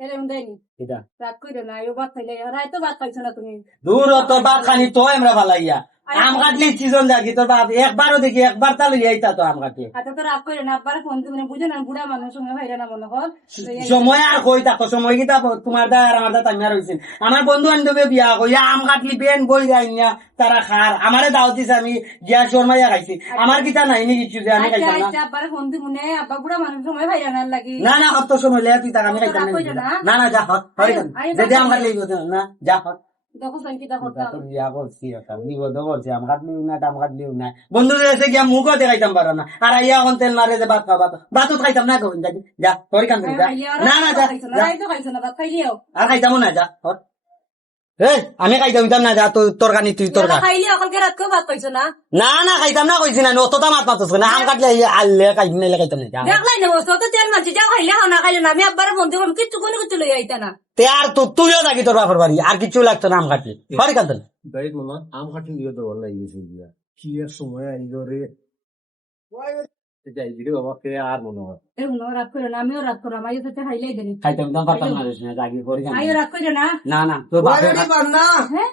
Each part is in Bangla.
এরকম দেয়নি এটা রাগ কইরো না ও ভাত খাইলে রাই তো ভাত খাইছো না তুমি দূর তোর বাপ খানি তো আমরা ভালাইয়া আম কাটলি সিজন দেখি তোর বাপ একবারও দেখি একবার তাহলে এইটা তো আম কাটলি আচ্ছা তো রাগ কইরো না আব্বার ফোন তুমি বুঝো না বুড়া মানুষ সঙ্গে ভাইরা না মনে হল সময় আর কই থাকো সময় কি তোমার দা আর আমার দা তাই আর হয়েছে আমার বন্ধু বান্ধবে বিয়া কইয়া আম কাটলি বেন বই যাই না তারা খার আমারে দাও দিছে আমি গ্যাস শর্মাইয়া খাইছি আমার কিতা নাই নি কিছু যে আমি খাইতাম না আচ্ছা আব্বার ফোন তুমি নে আব্বা বুড়া মানুষ সঙ্গে ভাইরা না লাগি না না অত সময় লে তুই তার আমি খাইতাম না না না যা হট হই যদি আম কাটলি না যা হট দেখো সংকিতা করতে তোর বিয়া করছি একটা বিপদ করছি আম কাটলিও না টাম কাটলিও না বন্ধুদের এসে গিয়া মুখও দেখাইতাম পারো না আর আইয়া এখন তেল মারে যে ভাত খাওয়া ভাতও খাইতাম না কখন যাবি যা তোর কান যা না না যা রাই তো খাইছো না ভাত খাইলিও আর খাইতামও না যা হট আমি খাইতাম না যা তোর কানি তুই তোর খাইলি অকলকে রাত কেউ ভাত খাইছো না না না খাইতাম না কইছি না অতটা মাত মাতছ না আম কাটলে আললে খাইতাম না খাইতাম না যা দেখলাই না বসো তো তেল মাছ যাও খাইলে খাও না খাইলে না আমি আব্বার বন্ধু কিচ্ছু কোনো কিছু লই আইতা না তে আর তো তুইও থাকি তোর বাপের বাড়ি আর কিছু লাগতো না আম কাটলি সরি কান্দন গাড়ি মনে আম কাটি দিয়ে তো ভালো লাগিয়েছে দিয়া কি এক সময় আইল রে যাই দিকে বাবা কে আর মনে হয় এরকম রাত করো না আমিও রাত করো আমার সাথে খাইলেই দেনি খাইতাম না পারতাম না না জাগি করি আমিও রাত করো না না না তোর বাপের হ্যাঁ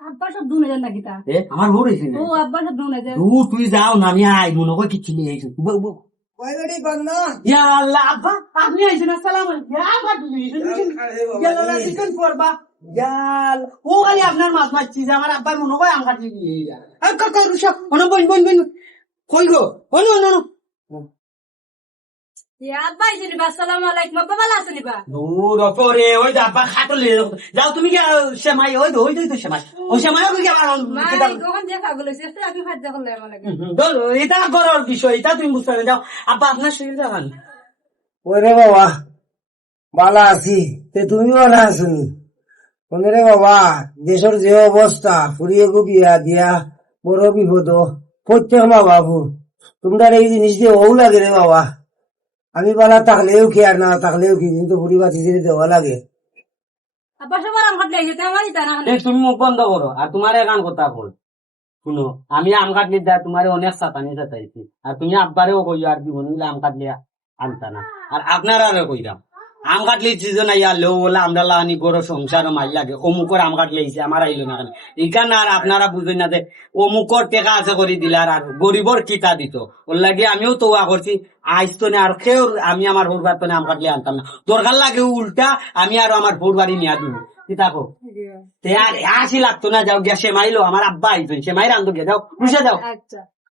আব্বা সব দুনে যান নাকি তা আমার ভুল হয়েছে ও আব্বা সব দুনে যান তুই যাও না আমি আই মনে করি কিচ্ছু নিয়ে আইসু ইয়া আল্লাহ আব্বা আপনি আইসুন আসসালামু আলাইকুম ইয়া আব্বা তুমি চিকেন করবা ইয়াল ও খালি আপনার মাছ মারছি যে আমার আব্বার মনে হয় আম কাটি দিয়ে আর কাকা রুষা অন বই বই বই কই গো অন অন অন ইয়া আব্বা ইসনি আসসালামু আলাইকুম আব্বা ভালো আছেন বা দূর পরে ওই যে আব্বা খাটলে যাও তুমি কি সেমাই ওই তো সেমাই ও সেমাই কি আবার মাই গোখন দেখা গেল শেষে আমি ভাত দেখা লয় মানে দল এটা গরর বিষয় এটা তুমি বুঝতে না যাও আব্বা আপনার শরীর যাবেন ওরে বাবা ভালো আছি তে তুমি ভালো আছো রে বাবা দেশের যে অবস্থা ফুরিয়ে বিয়া দিয়া বড় বিপদ প্রত্যেক মা বাবু তোমরা এই জিনিস দিয়ে ও লাগে রে বাবা আমি বলা থাকলেও কি আর না থাকলেও কি কিন্তু ফুরি বাতি যদি দেওয়া লাগে আব্বা সবার আম কাটলে গেছে আমার ইতা না তুমি মুখ বন্ধ করো আর তোমার গান কথা বল শুনো আমি আম কাটলি যা তোমার অনেক সাতানি সাতাইছি আর তুমি আব্বারেও কইও আর জীবন আম কাটলে আনতা না আর আপনারা কইরাম আম কাটলি সিজন আইয়া লো বলে আমরা লাগানি গরো সংসার মাই লাগে অমুকর আম কাটলে আইছে আমার আইলো না কেন এখানে আর আপনারা বুঝেন না যে অমুকর টেকা আছে করে দিলার আর গরিবর কিতা দিত ওর লাগে আমিও তো করছি আইসতো না আর কেউ আমি আমার ভোর বাড়তো না আম কাটলে আনতাম না দরকার লাগে উল্টা আমি আর আমার ভোর বাড়ি নিয়ে দিব কিতাকো তে আর আসি লাগতো না যাও গিয়া সেমাইলো আমার আব্বা আইতো সেমাই রান্ধো গিয়া যাও বুঝে যাও আচ্ছা